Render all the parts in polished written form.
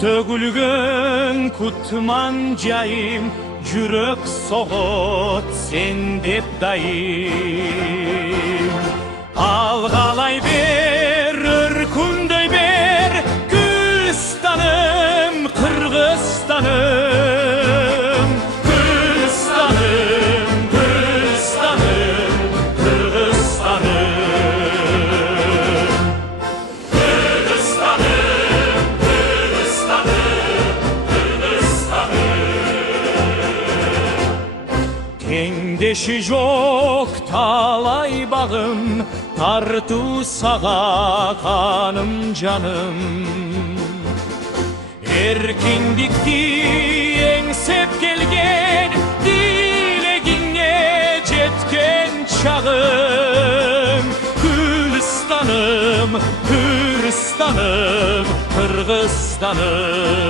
Tөгülgün kutman jayım, yürek soğut sen dep dayım. Algalay ber, ürkünдөй ber, Gülistanım, Kırgızstanım. Gülistanım, Gülistanım, Kırgızstanım. Tengdeşi yok talay bağım, tartu sağa kanım canım. Erkindikti engsep gelgen, dilegine jetken çağım. Gülistanım, Kürstanım, Kırgızstanım.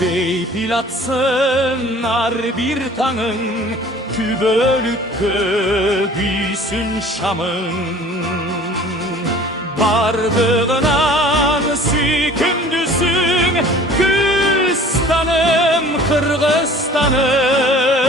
Beypilatsın ar bir tağın, kübölükö büysün şamın. Bardığınan süykümdüsün, Gülistanım, Kırgızstanım.